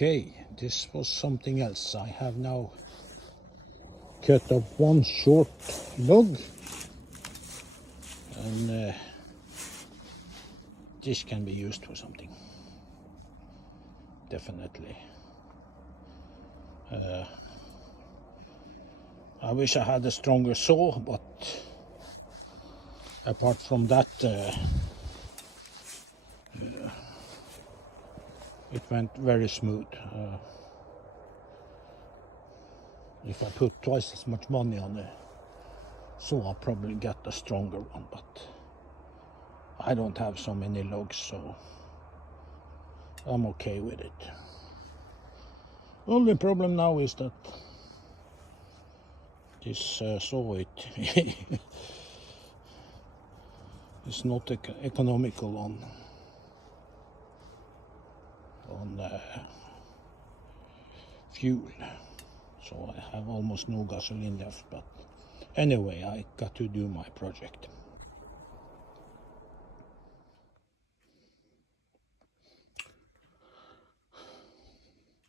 Okay, this was something else. I have now cut up one short log, and this can be used for something, definitely. I wish I had a stronger saw, but apart from that, it went very smooth. If I put twice as much money on the saw, I'll probably get a stronger one, but I don't have so many logs, so I'm okay with it. Only problem now is that this saw it's not economical on fuel, so I have almost no gasoline left. But anyway, I got to do my project.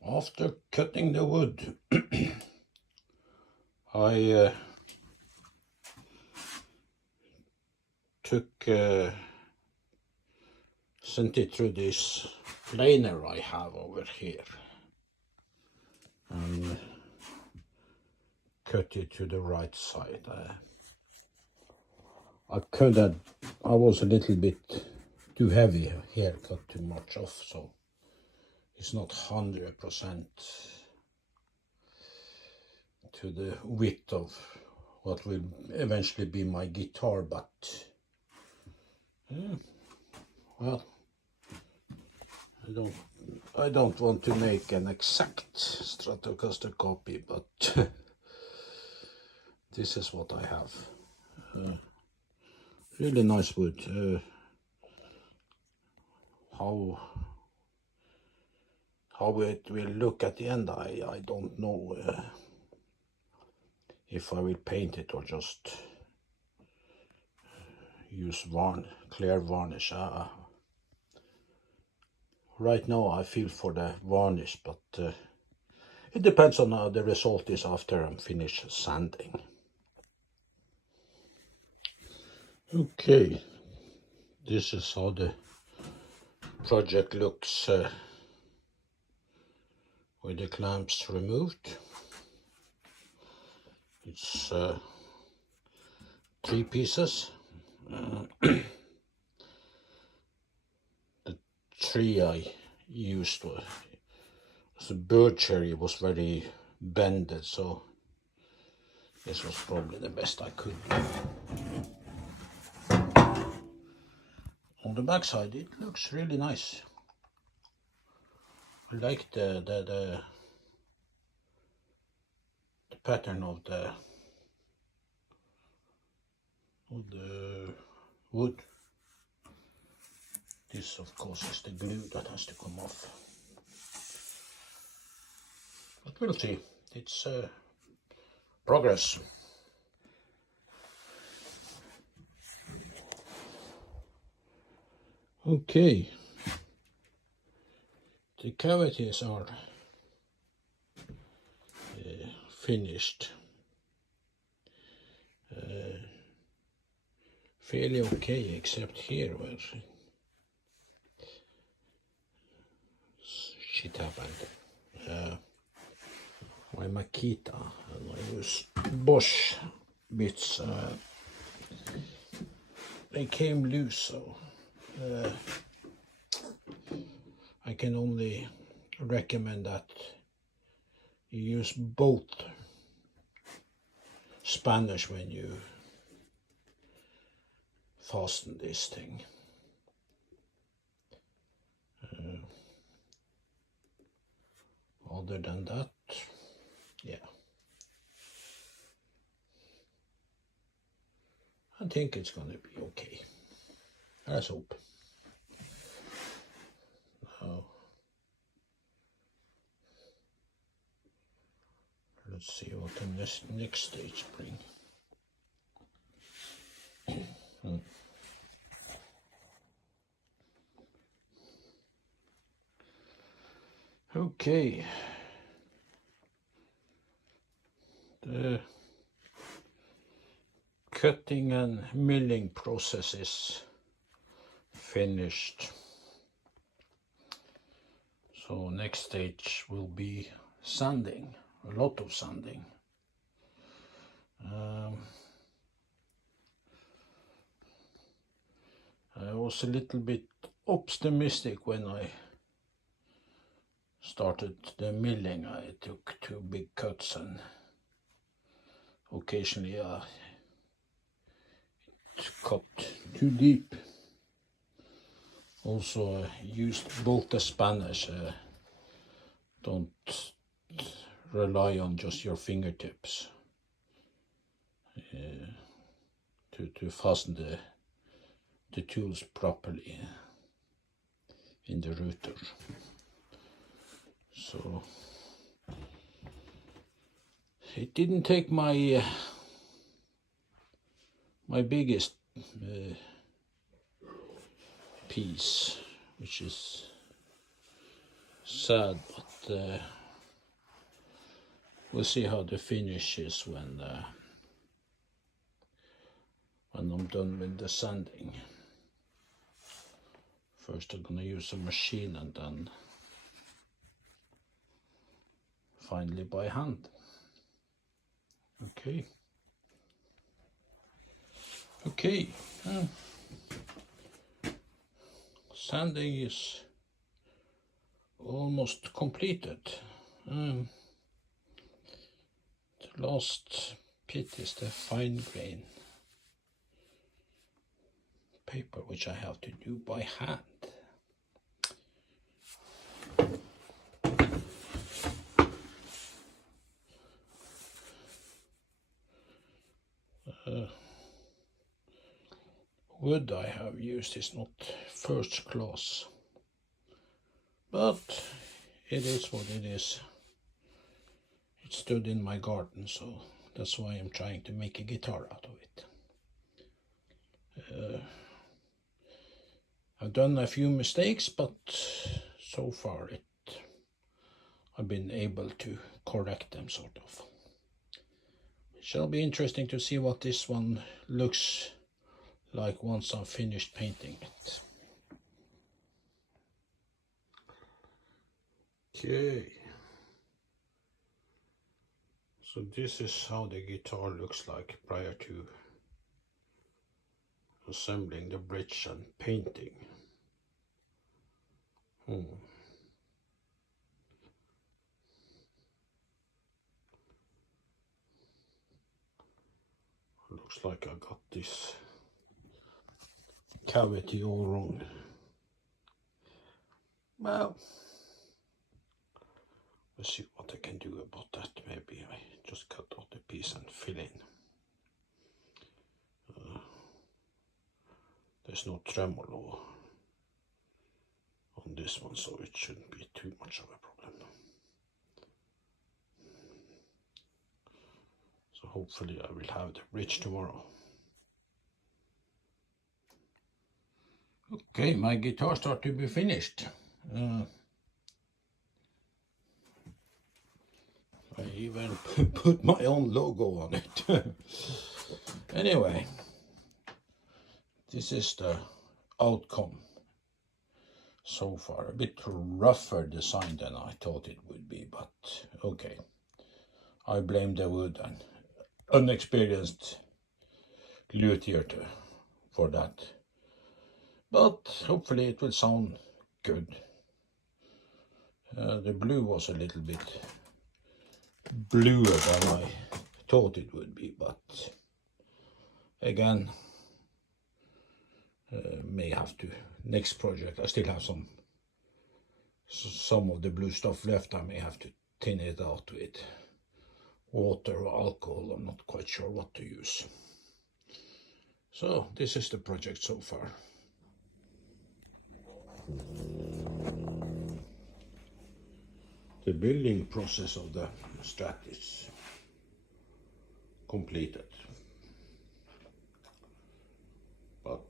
After cutting the wood, I sent it through this planer I have over here and cut it to the right side. I was a little bit too heavy here, cut too much off, so it's not 100% to the width of what will eventually be my guitar, but well, I don't want to make an exact Stratocaster copy, but this is what I have. Really nice wood. How it will look at the end, I don't know if I will paint it or just use clear varnish. Right now I feel for the varnish, but it depends on how the result is after I'm finished sanding. Okay, this is how the project looks with the clamps removed. It's 3 pieces. The tree I used was a bird cherry, was very bended, so this was probably the best I could do. On the back side it looks really nice. I like the pattern of the wood. This of course is the glue that has to come off, but we'll see. It's progress. Okay, the cavities are finished. Fairly okay, except here where shit happened. My Makita, and I use Bosch bits. They came loose, so I can only recommend that you use both spanners when you fasten this thing. Other than that, yeah, I think it's gonna be okay. Let's hope. Now, let's see what the next stage brings. Okay. The cutting and milling process is finished. So next stage will be sanding, a lot of sanding. I was a little bit optimistic when I started the milling. I took 2 big cuts and occasionally I cut too deep. Also I used both the spanners. Don't rely on just your fingertips to fasten the tools properly in the router. So it didn't take my biggest piece, which is sad, but we'll see how the finish is when I'm done with the sanding. First I'm gonna use a machine and then finally by hand. Okay. Sanding is almost completed. The last bit is the fine grain paper, which I have to do by hand. Wood I have used is not first class, but it is what it is. It stood in my garden, so that's why I'm trying to make a guitar out of it. I've done a few mistakes, but so far I've been able to correct them, sort of. It shall be interesting to see what this one looks like once I've finished painting it. Okay. So this is how the guitar looks like prior to assembling the bridge and painting. Looks like I got this cavity all wrong. Well, let's see what I can do about that. Maybe I just cut out the piece and fill in. There's no tremolo on this one, so it shouldn't be too much of a problem. So hopefully I will have the bridge tomorrow. Okay, my guitar starts to be finished. I even put my own logo on it. Anyway, this is the outcome so far. A bit rougher design than I thought it would be, but okay. I blame the wood and unexperienced luthier for that. But hopefully it will sound good. The blue was a little bit bluer than I thought it would be, but again, may have to, next project, I still have some of the blue stuff left. I may have to thin it out with water or alcohol. I'm not quite sure what to use. So this is the project so far. The building process of the Strat is completed, but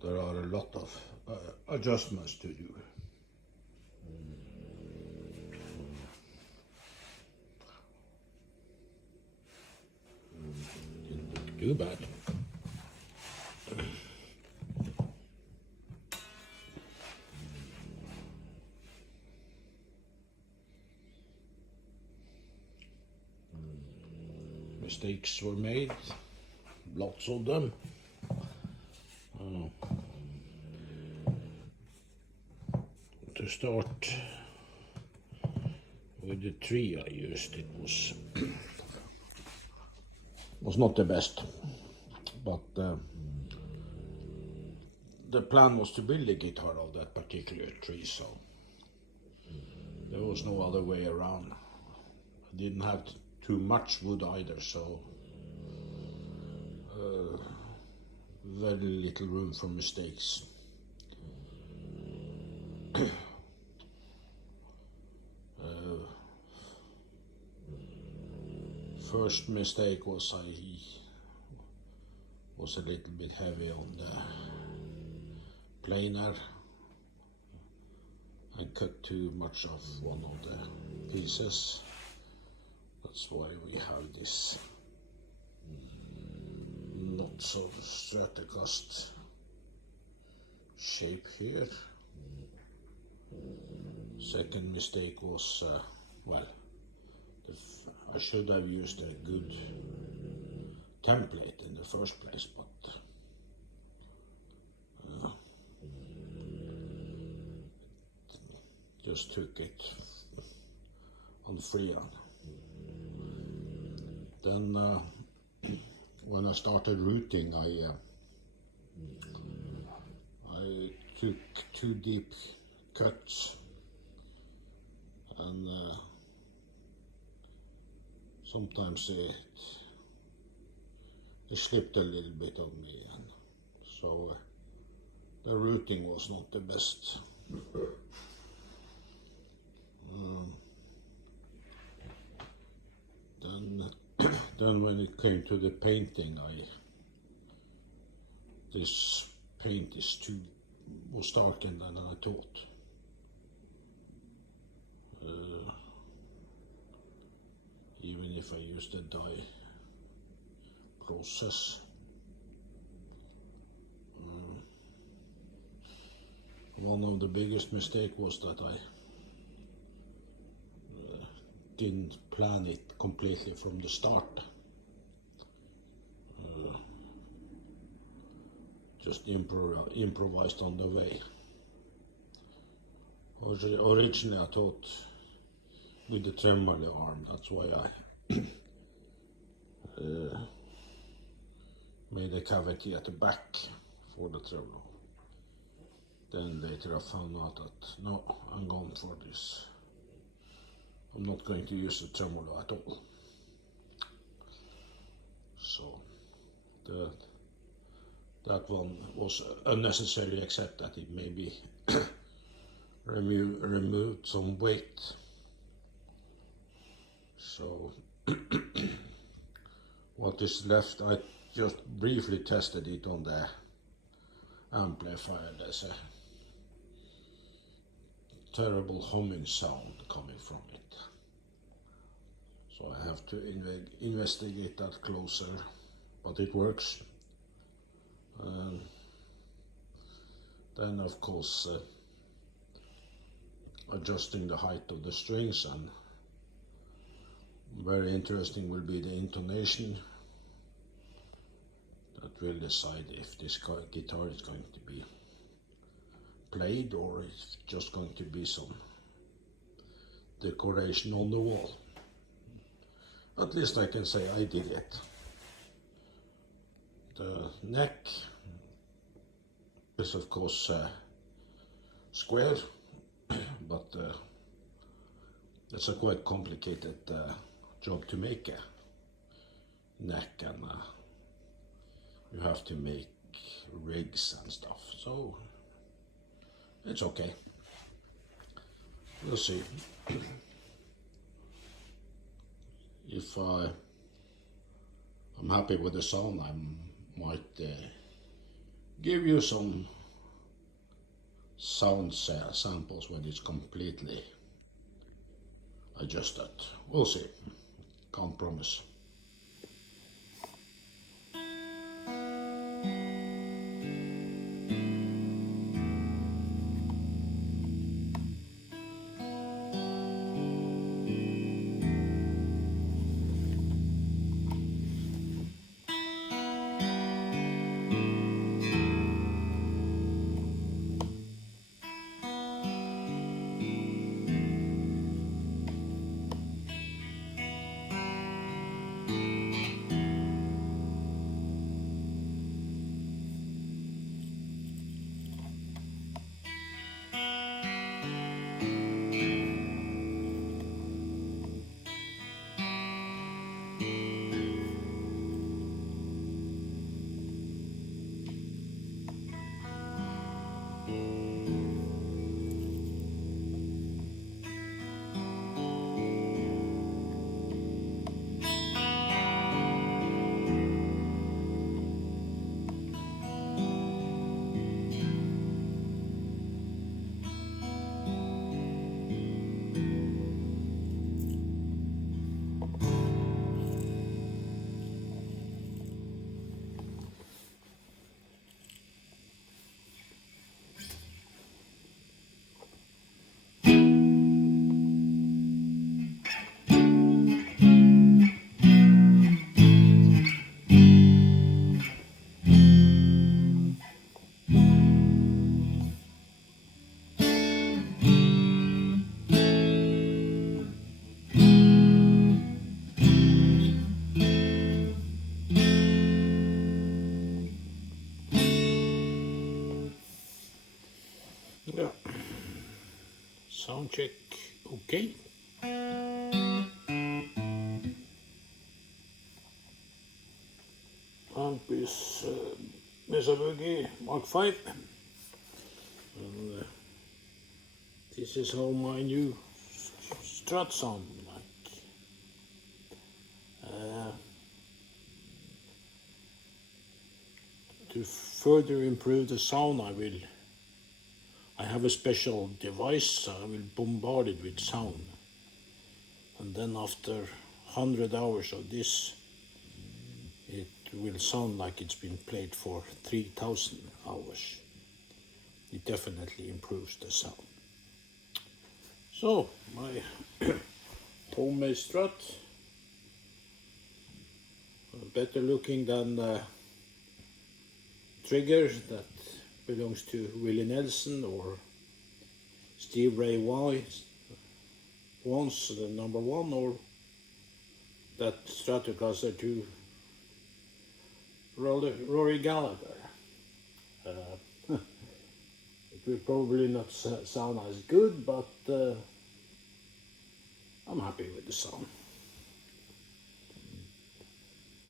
there are a lot of adjustments to do. too bad. Mistakes were made, lots of them. To start with the tree I used, it was not the best, but the plan was to build a guitar of that particular tree, so there was no other way around. I didn't have too much wood either, so very little room for mistakes. First mistake was I was a little bit heavy on the planer and cut too much of one of the pieces. That's why we have this not so Stratocaster shape here. Second mistake was, well, I should have used a good template in the first place, but just took it on freehand. Then when I started routing, I took too deep cuts, and sometimes it slipped a little bit on me, and so the routing was not the best. Then when it came to the painting, this paint was darker than I thought. Even if I used the dye process. One of the biggest mistakes was that I didn't plan it completely from the start. Just improvised on the way. Originally I thought with the tremolo arm, that's why I made a cavity at the back for the tremolo. Then later I found out that no, I'm going for this. I'm not going to use the tremolo at all. So that one was unnecessary, except that it maybe removed some weight. So what is left, I just briefly tested it on the amplifier. There's a terrible humming sound coming from it. So I have to investigate that closer, but it works. Then of course adjusting the height of the strings, and very interesting will be the intonation. That will decide if this guitar is going to be played or it's just going to be some decoration on the wall. At least I can say I did it. The neck is of course square, but it's a quite complicated job to make a neck, and you have to make rigs and stuff, so it's okay. We'll see. If I'm happy with the sound, I might give you some sound samples when it's completely adjusted. We'll see. Can't promise. Yeah. Sound check. Okay. Amp is Mesa Boogie Mark 5. And this is how my new Strat sound like. To further improve the sound, I have a special device. I will bombard it with sound, and then after 100 hours of this, it will sound like it's been played for 3,000 hours. It definitely improves the sound. So, my homemade Strat, better looking than the trigger that belongs to Willie Nelson or Steve Ray Vaughan's the number one, or that Stratocaster to Rory Gallagher. It will probably not sound as good, but I'm happy with the sound.